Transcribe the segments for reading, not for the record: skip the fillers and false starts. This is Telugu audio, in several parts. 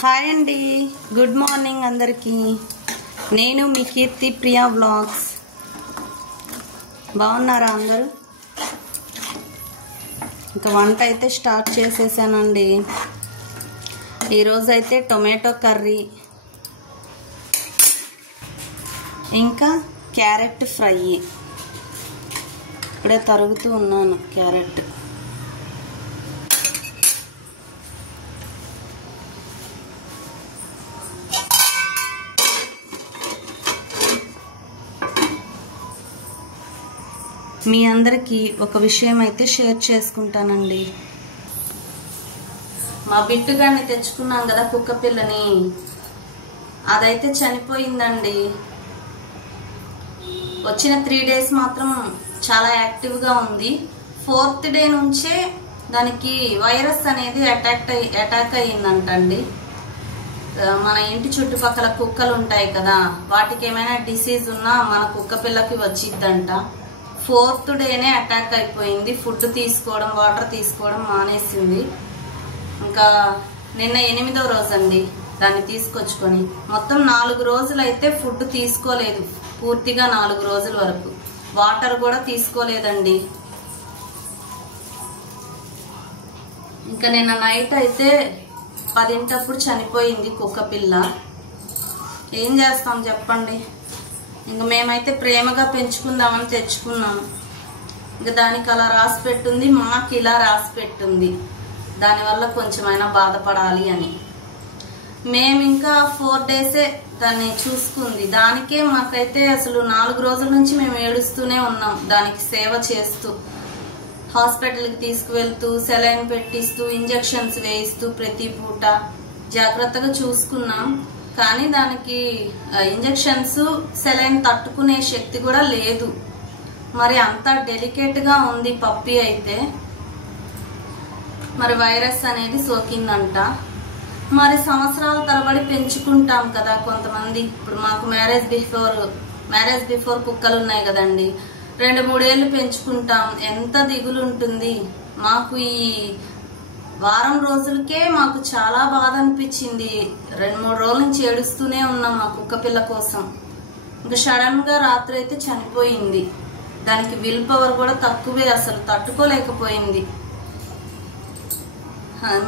హాయ్ అండి, గుడ్ మార్నింగ్ అందరికీ. నేను మీ కీర్తి ప్రియా వ్లాగ్స్. బాగున్నారా అందరూ? ఇంకా వంట అయితే స్టార్ట్ చేసేసానండి. ఈరోజు అయితే టొమాటో కర్రీ ఇంకా క్యారెట్ ఫ్రై. ఇప్పుడే తరుగుతూ ఉన్నాను క్యారెట్. మీ అందరికీ ఒక విషయం అయితే షేర్ చేసుకుంటానండి. మా బిట్టుగాన్ని తెచ్చుకున్నాం కదా, కుక్క పిల్లని, అదైతే చనిపోయిందండి. వచ్చిన 3 days మాత్రం చాలా యాక్టివ్గా ఉంది. 4th day నుంచే దానికి వైరస్ అనేది అటాక్ అయ్యిందంటండి. మన ఇంటి చుట్టుపక్కల కుక్కలు ఉంటాయి కదా, వాటికి ఏమైనా డిసీజ్ ఉన్నా మన కుక్క పిల్లకి వచ్చిద్దంట. 4th డేనే అటాక్ అయిపోయింది. ఫుడ్ తీసుకోవడం, వాటర్ తీసుకోవడం మానేసింది. ఇంకా నిన్న 8వ రోజు అండి దాన్ని తీసుకొచ్చుకొని. మొత్తం 4 రోజులు అయితే ఫుడ్ తీసుకోలేదు, పూర్తిగా 4 రోజుల వరకు. వాటర్ కూడా తీసుకోలేదండి. ఇంకా నిన్న నైట్ అయితే 10 చనిపోయింది కుక్క పిల్ల. ఏం చేస్తాం చెప్పండి. ఇంక మేమైతే ప్రేమగా పెంచుకుందామని తెచ్చుకున్నాము. ఇంక దానికి అలా రాసి పెట్టుంది, మాకు ఇలా రాసి పెట్టుంది. దానివల్ల కొంచెమైనా బాధపడాలి అని మేము ఇంకా 4 days దాన్ని చూసుకుంది. దానికే మాకైతే అసలు 4 రోజుల నుంచి మేము ఏడుస్తూనే ఉన్నాం, దానికి సేవ చేస్తూ, హాస్పిటల్కి తీసుకువెళ్తూ, సెలైన్ పెట్టిస్తూ, ఇంజెక్షన్స్ వేయిస్తూ ప్రతి పూట జాగ్రత్తగా చూసుకున్నాం. కానీ దానికి ఇంజెక్షన్స్, సెలైన్ తట్టుకునే శక్తి కూడా లేదు. మరి అంత డెలికేట్గా ఉంది పప్పి అయితే. మరి వైరస్ అనేది సోకిందంట. మరి సంవత్సరాల తరబడి పెంచుకుంటాం కదా కొంతమంది. ఇప్పుడు మాకు మ్యారేజ్ బిఫోర్ కుక్కలు ఉన్నాయి కదండి, 2-3 ఏళ్ళు పెంచుకుంటాం. ఎంత దిగులు ఉంటుంది మాకు. ఈ వారం రోజులకే మాకు చాలా బాధ అనిపించింది. 2-3 రోజుల నుంచి ఏడుస్తూనే ఉన్నాం మా కుక్క పిల్ల కోసం. ఇంకా సడన్ గా రాత్రి అయితే చనిపోయింది. దానికి విల్ పవర్ కూడా తక్కువే, అసలు తట్టుకోలేకపోయింది.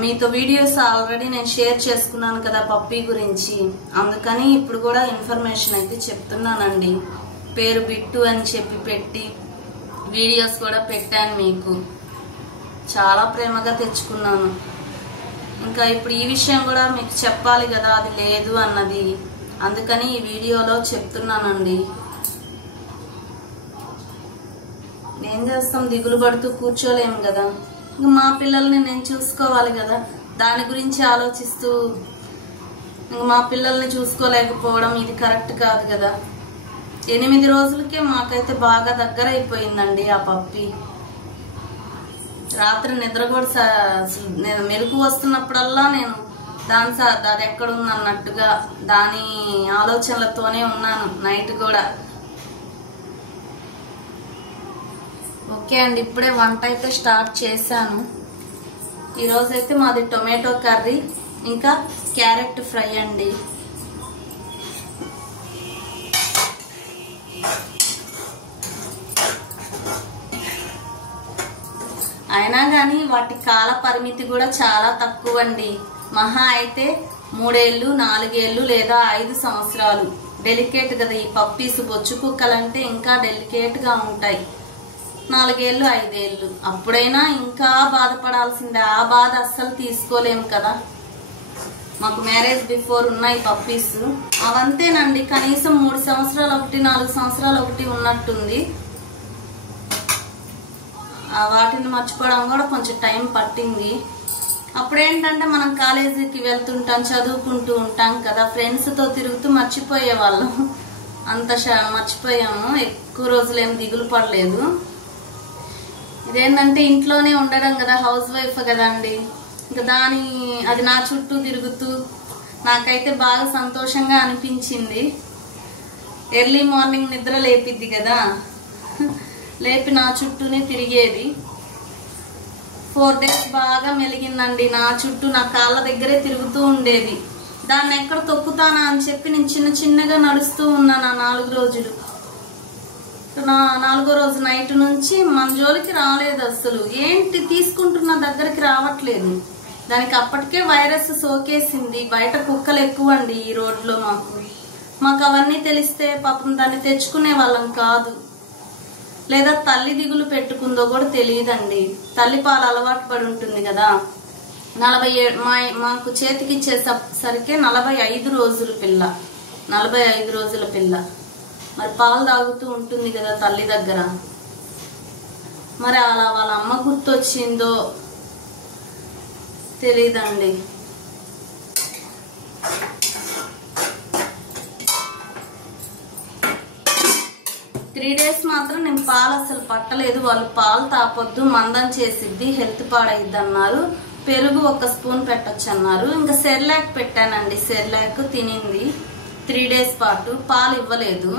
మీతో వీడియోస్ ఆల్రెడీ నేను షేర్ చేసుకున్నాను కదా పప్పీ గురించి, అందుకని ఇప్పుడు కూడా ఇన్ఫర్మేషన్ అయితే చెప్తున్నానండి. పేరు బిట్టు అని చెప్పి పెట్టి వీడియోస్ కూడా పెట్టాను మీకు. చాలా ప్రేమగా తెచ్చుకున్నాను. ఇంకా ఇప్పుడు ఈ విషయం కూడా మీకు చెప్పాలి కదా, అది లేదు అన్నది. అందుకని ఈ వీడియోలో చెప్తున్నానండి. ఏం చేస్తాం, దిగులు పడుతూ కూర్చోలేము కదా. ఇంకా మా పిల్లల్ని నేను చూసుకోవాలి కదా, దాని గురించి ఆలోచిస్తూ ఇంక మా పిల్లల్ని చూసుకోలేకపోవడం ఇది కరెక్ట్ కాదు కదా. 8 రోజులకే మాకైతే బాగా దగ్గర అయిపోయిందండి ఆ పప్పి. రాత్రి నిద్ర కూడా నేను మెలకు వస్తున్నప్పుడల్లా నేను అది ఎక్కడుంది అన్నట్టుగా దాని ఆలోచనలతోనే ఉన్నాను నైట్ కూడా. ఓకే అండి, ఇప్పుడే వంట అయితే స్టార్ట్ చేశాను. ఈరోజైతే మాది టొమాటో కర్రీ ఇంకా క్యారెట్ ఫ్రై అండి. అయినా కానీ వాటి కాల పరిమితి కూడా చాలా తక్కువ అండి. మహా అయితే 3 ఏళ్ళు, 4 ఏళ్ళు లేదా 5 సంవత్సరాలు. డెలికేట్ కదా ఈ పప్పీస్. బొచ్చు కుక్కలంటే ఇంకా డెలికేట్ గా ఉంటాయి. 4 ఏళ్ళు, 5 ఏళ్ళు అప్పుడైనా ఇంకా బాధపడాల్సిందే. ఆ బాధ అస్సలు తీసుకోలేము కదా. మాకు మ్యారేజ్ బిఫోర్ ఉన్నాయి పప్పీస్, అవంతేనండి. కనీసం 3 సంవత్సరాలు ఒకటి, 4 సంవత్సరాలు ఒకటి ఉన్నట్టుంది. వాటిని మర్చిపోవడం కూడా కొంచెం టైం పట్టింది. అప్పుడేంటంటే మనం కాలేజీకి వెళ్తుంటాం, చదువుకుంటూ ఉంటాం కదా, ఫ్రెండ్స్తో తిరుగుతూ మర్చిపోయే వాళ్ళం. అంత మర్చిపోయాము. ఎక్కువ రోజులు ఏం దిగులు పడలేదు. ఇదేంటంటే ఇంట్లోనే ఉండడం కదా, హౌస్ వైఫ్ కదండి. ఇంకా అది నా చుట్టూ తిరుగుతూ నాకైతే బాగా సంతోషంగా అనిపించింది. ఎర్లీ మార్నింగ్ నిద్ర లేపిద్ది కదా, లేపి నా చుట్టూనే తిరిగేది. 4 days బాగా మెలిగిందండి. నా చుట్టూ, నా కాళ్ళ దగ్గరే తిరుగుతూ ఉండేది. దాన్ని ఎక్కడ తొక్కుతానా అని చెప్పి నేను చిన్న చిన్నగా నడుస్తూ ఉన్నాను ఆ 4 రోజులు. 4వ రోజు నైట్ నుంచి మన జోలికి రాలేదు అసలు. ఏంటి తీసుకుంటున్న దగ్గరికి రావట్లేదు. దానికి అప్పటికే వైరస్ సోకేసింది. బయట కుక్కలు ఎక్కువ అండి ఈ రోడ్లో. మాకు అవన్నీ తెలిస్తే పాపం దాన్ని తెచ్చుకునే వాళ్ళం కాదు. లేదా తల్లి దిగులు పెట్టుకుందో కూడా తెలియదండి. తల్లి పాలు అలవాటు పడి ఉంటుంది కదా. 47 మాకు చేతికి ఇచ్చేసరికి 45 రోజుల పిల్ల. 45 రోజుల పిల్ల. మరి పాలు తాగుతూ ఉంటుంది కదా తల్లి దగ్గర. మరి అలా వాళ్ళ అమ్మ గుర్తొచ్చిందో తెలీదండి. 3 డేస్ మాత్రం నేను పాలు అసలు పట్టలేదు. వాళ్ళు పాలు తాపొద్దు, మందం చేసిద్ది, హెల్త్ పాడైద్ది అన్నారు. పెరుగు 1 స్పూన్ పెట్టొచ్చు అన్నారు. ఇంకా సెర్లాక్ పెట్టానండి. సెర్లాక్ తినింది 3 డేస్ పాటు. పాలు ఇవ్వలేదు.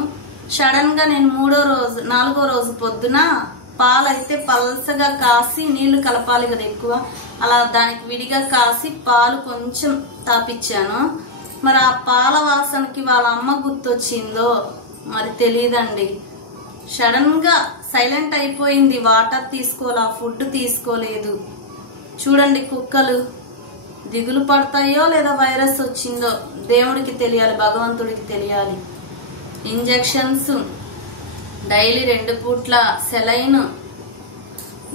సడన్ గా నేను 4వ రోజు పొద్దున పాలు అయితే పల్సగా కాసి, నీళ్లు కలపాలి కదా ఎక్కువ, అలా దానికి విడిగా కాసి పాలు కొంచెం తాపిచ్చాను. మరి ఆ పాల వాసనకి వాళ్ళ అమ్మ గుర్తొచ్చిందో మరి తెలియదండి. సడన్ గా సైలెంట్ అయిపోయింది. వాటర్ తీసుకోలే, ఫుడ్ తీసుకోలేదు. చూడండి కుక్కలు దిగులు పడతాయో లేదా వైరస్ వచ్చిందో దేవుడికి తెలియాలి, భగవంతుడికి తెలియాలి. ఇంజెక్షన్స్ డైలీ 2 పూట్ల సెలైన్.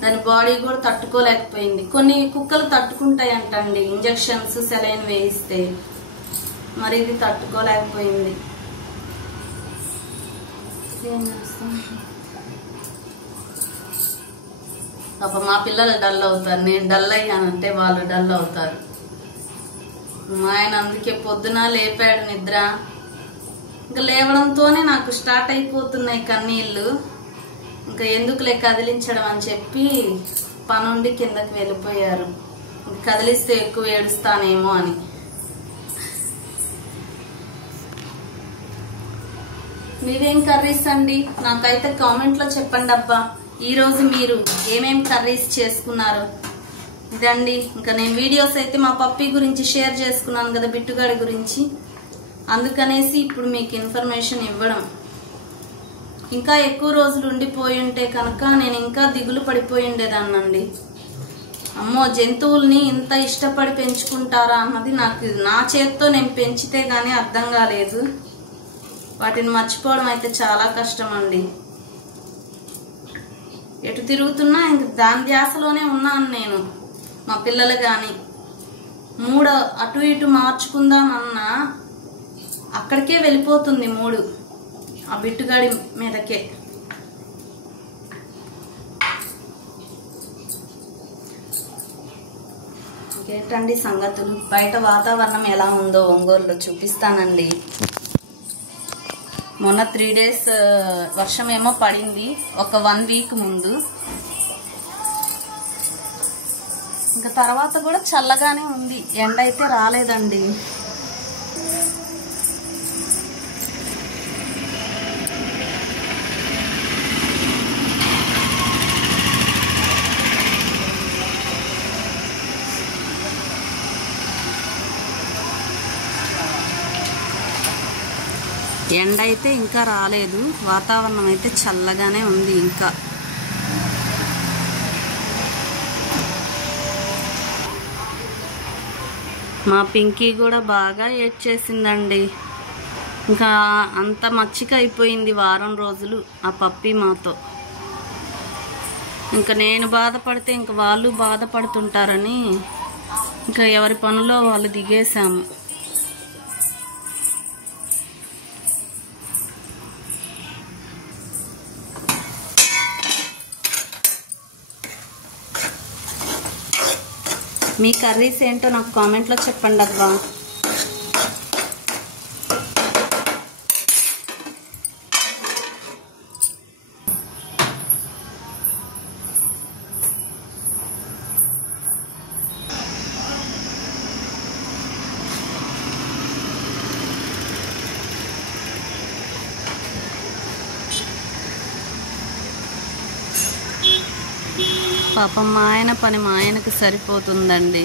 దాని బాడీ కూడా తట్టుకోలేకపోయింది. కొన్ని కుక్కలు తట్టుకుంటాయంటండి ఇంజెక్షన్స్ సెలైన్ వేయిస్తే. మరి ఇది తట్టుకోలేకపోయింది. పాప మా పిల్లలు డల్ అవుతారు. నేను డల్ అయ్యానంటే వాళ్ళు డల్ అవుతారు. మా ఆయన అందుకే పొద్దున లేపాడు నిద్ర. ఇంకా లేవడంతోనే నాకు స్టార్ట్ అయిపోతున్నాయి కన్నీళ్ళు. ఇంకా ఎందుకులే కదిలించడం అని చెప్పి పనుండి కిందకి వెళ్ళిపోయారు. కదిలిస్తే ఎక్కువ ఏడుస్తానేమో అని. మీరేం కర్రీస్ అండి? నాకైతే కామెంట్ లో చెప్పండి అబ్బా. ఈ రోజు మీరు ఏమేం కర్రీస్ చేసుకున్నారు? ఇదండి. ఇంకా నేను వీడియోస్ అయితే మా పప్పీ గురించి షేర్ చేసుకున్నాను కదా, బిట్టుగాడి గురించి. అందుకనేసి ఇప్పుడు మీకు ఇన్ఫర్మేషన్ ఇవ్వడం. ఇంకా ఎక్కువ రోజులు ఉండిపోయి ఉంటే కనుక నేను ఇంకా దిగులు పడిపోయి ఉండేదాన్నండి. అమ్మో, జంతువుల్ని ఇంత ఇష్టపడి పెంచుకుంటారా అన్నది నాకు నా చేత్తో నేను పెంచితే గానీ అర్థం కాలేదు. వాటిని మర్చిపోవడం అయితే చాలా కష్టం అండి. ఎటు తిరుగుతున్నా ఇంక దాని ధ్యాసలోనే ఉన్నాను నేను. మా పిల్లలు కానీ మూడు అటు ఇటు మార్చుకుందామన్నా అక్కడికే వెళ్ళిపోతుంది మూడు, ఆ బిట్టుగాడి మీదకే. ఇంకేంటండి సంగతులు? బయట వాతావరణం ఎలా ఉందో ఒంగోలులో చూపిస్తానండి. మొన్న 3 డేస్ వర్షం ఏమో పడింది, ఒక 1 వీక్ ముందు. ఇంకా తర్వాత కూడా చల్లగానే ఉంది, ఎండ అయితే రాలేదండి. ఎండ అయితే ఇంకా రాలేదు, వాతావరణం అయితే చల్లగానే ఉంది. ఇంకా మా పింకీ కూడా బాగా ఏడ్చేసిందండి. ఇంకా అంత మచ్చిక అయిపోయింది వారం రోజులు ఆ పప్పీ మాతో. ఇంకా నేను బాధపడితే ఇంకా వాళ్ళు బాధపడుతుంటారని ఇంకా ఎవరి పనులో వాళ్ళు దిగేసాము. మీ కర్రీస్ ఏంటో నాకు కామెంట్లో చెప్పండి అబ్బా. పాపం మా ఆయన పని మా ఆయనకి సరిపోతుందండి.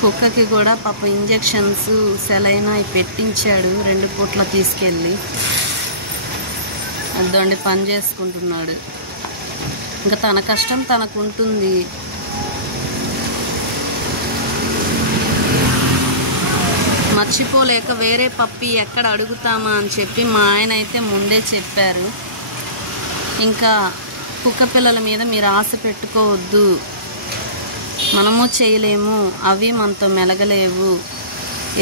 కుక్కకి కూడా పాప ఇంజెక్షన్స్ సెలైన్ అవి పెట్టించాడు 2 పూట్ల తీసుకెళ్ళి. అదండి పని చేసుకుంటున్నాడు. ఇంకా తన కష్టం తనకు ఉంటుంది. మర్చిపోలేక వేరే పప్పి ఎక్కడ అడుగుతామా అని చెప్పి మా ఆయన అయితే ముందే చెప్పారు. ఇంకా కుక్క పిల్లల మీద మీరు ఆశ పెట్టుకోవద్దు, మనము చేయలేము, అవి మనతో మెలగలేవు,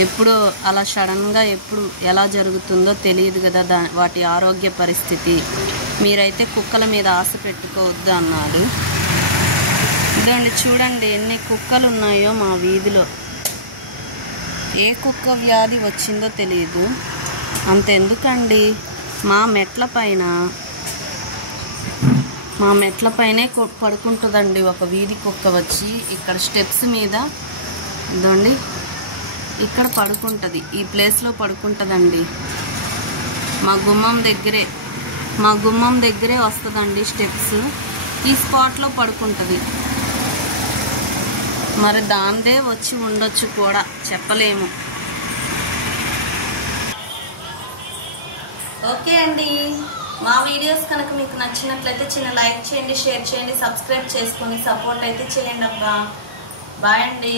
ఎప్పుడో అలా సడన్గా ఎప్పుడు ఎలా జరుగుతుందో తెలియదు కదా వాటి ఆరోగ్య పరిస్థితి, మీరైతే కుక్కల మీద ఆశ పెట్టుకోవద్దు అన్నారు. ఇదండి చూడండి ఎన్ని కుక్కలు ఉన్నాయో మా వీధిలో. ఏ కుక్క వ్యాధి వచ్చిందో తెలియదు. అంతెందుకండి, మా మెట్ల పైనే పడుకుంటుందండి ఒక వీధి కుక్క వచ్చి. ఇక్కడ స్టెప్స్ మీద ఇదండి ఇక్కడ పడుకుంటుంది, ఈ ప్లేస్లో పడుకుంటుందండి. మా గుమ్మం దగ్గరే వస్తుందండి స్టెప్స్, ఈ స్పాట్లో పడుకుంటుంది. మరి దాందే వచ్చి ఉండొచ్చు కూడా, చెప్పలేము. ఓకే అండి, మా వీడియోస్ కనుక మీకు నచ్చినట్లయితే చిన్న లైక్ చేయండి, షేర్ చేయండి, సబ్స్క్రైబ్ చేసుకొని సపోర్ట్ అయితే చేయండి అబ్బా. బాయ్ అండి.